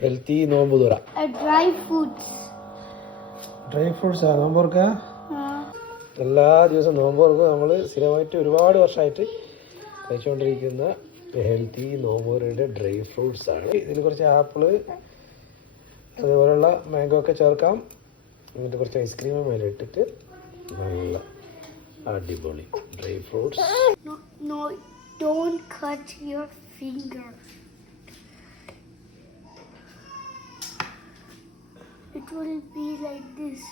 Healthy നോമ്പ് തുറ. Dry fruits നോമ്പ് തുറക്ക. എല്ലാ ദിവസവും നോമ്പ് തുറക്കും. നമ്മൾ സ്ഥിരമായിട്ട് ഒരുപാട് വർഷമായിട്ട് കഴിച്ചുകൊണ്ടിരിക്കുന്ന ഹെൽത്തി നോമ്പ് തുറയുടെ ഡ്രൈ ഫ്രൂട്ട്സ് ആണ്. ഇതിൽ കുറച്ച് ആപ്പിള് അതുപോലെയുള്ള മാംഗോ ഒക്കെ ചേർക്കാം. എന്നിട്ട് കുറച്ച് ഐസ്ക്രീം മേലെ ഇട്ടിട്ട് നല്ല അടിപൊളി dry fruits. No, don't cut your finger. It will be like this.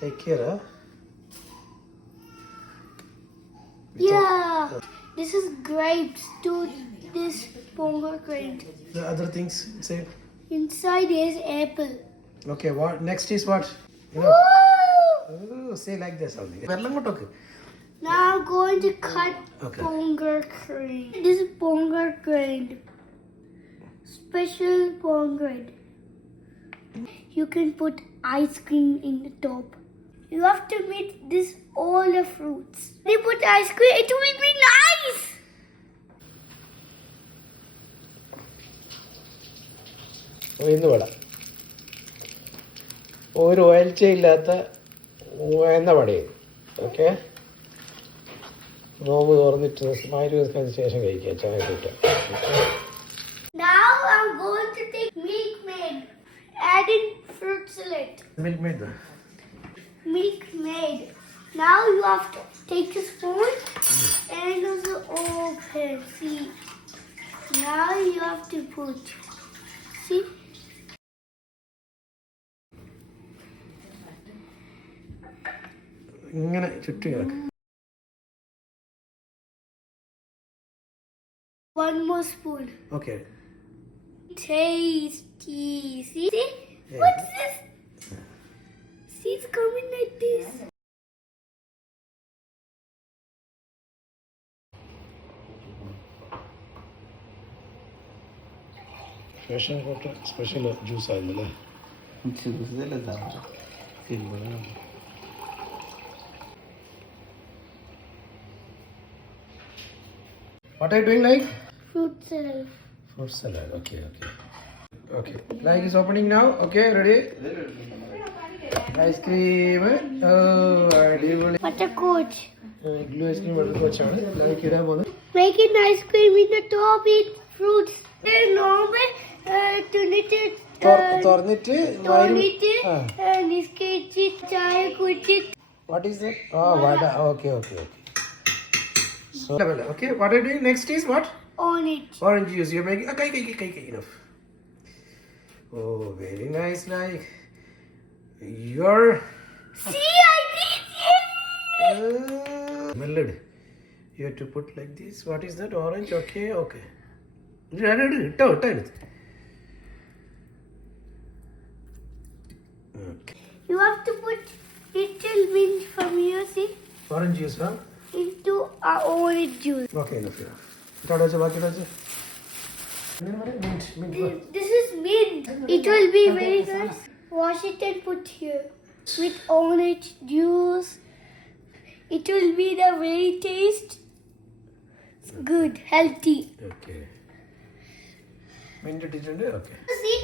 Take care, huh? Yeah. This is grapes to this pomegranate. The other things inside? Inside is apple. Okay, what next is what? Woo! Oh, say like this only. Now I'm going to cut Okay. pomegranate. This is pomegranate. Special pomegranate. You can put ice cream in the top. You have to mix this all the fruits. They put ice cream, it will be nice. ഇന്ന് വട ഒരു ഒഴിച്ചില്ലാത്ത എണ്ണ വടയും. Okay, നോമ്പ് തുറന്നിട്ട് മാരുവതിന് ശേഷം കഴിക്കാം ചായ കൂട്ടാം. Now I'm going to take Milk Maid. Add in fruit salad. Milk Maid. Milk Maid. Now you have to take a spoon and also open. See. Now you have to put. See. ഇങ്ങനെ ചുറ്റി കിടക്കും. One more spoon. Okay. Tasty. See? Yeah. What's this? See, it's coming like this. Special juice ആയിരുന്നല്ലേ? What are you doing, like? Fruit salad. Fruit salad. Okay, okay. Okay. Like is opening now. Okay, ready? Ice cream. Oh, അടിപൊളി. Buttercoach. Glue ice cream ബട്ടർസ്കോച്ചാണ്. Like ഇടാൻ പോകുന്നത്. Making ice cream in the top with fruits. There's normal തുറന്നിട്ട് നിസ്കരിച്ച് ചായ കുടിച്ച്. What is that? Oh, vada. Okay, okay, okay. So, okay, what are you doing next is what? Orange. Orange juice. You're making okay, enough. Oh, very nice. Like you're. See, I did it. Melted. You have to put like this. What is that? Orange. Okay, okay. Okay. You have to put little mint from here, see, Orange juice, huh? into our orange juice. Okay, enough. Mint. This is mint. It will be very nice. Wash it and put here with orange juice. It will be the very taste. It's good, healthy. Okay. Mint detergent. Okay. See,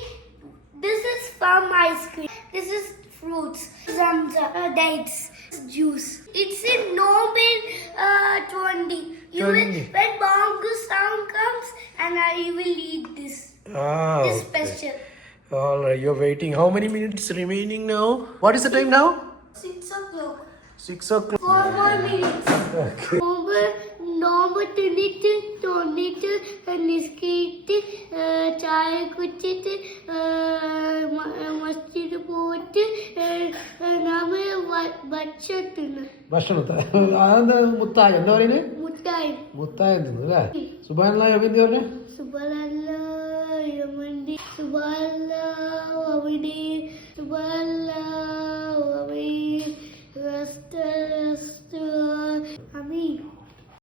this is from ice cream. This is fruits, zamzam, dates, juice. It's in Nobel 20. You will, when bongo sound comes, and I will eat this. Ah. This Okay. special. All right. You're waiting. How many minutes remaining now? What is the time now? 6 o'clock. 6 o'clock. 4 more minutes. Okay. നോമ്പ് തിന്നിട്ട് നിസ്കരിച്ച് ചായ കുടിച്ചിട്ട് മസ്ജിദ് പോയിട്ട് നമ്മൾ ഭക്ഷണം അതെന്താ മുത്തായ എന്താ പറയുന്നത്? മുട്ടായി മുത്തായം തിന്നു അല്ലേ? സുബ്ഹാനല്ലാഹ് എന്ത് പറഞ്ഞു? സുബ്ഹാനല്ലാഹ് യമന്തി സുബ്ഹാനല്ലാഹ് അവിടെ സുബ്ഹാന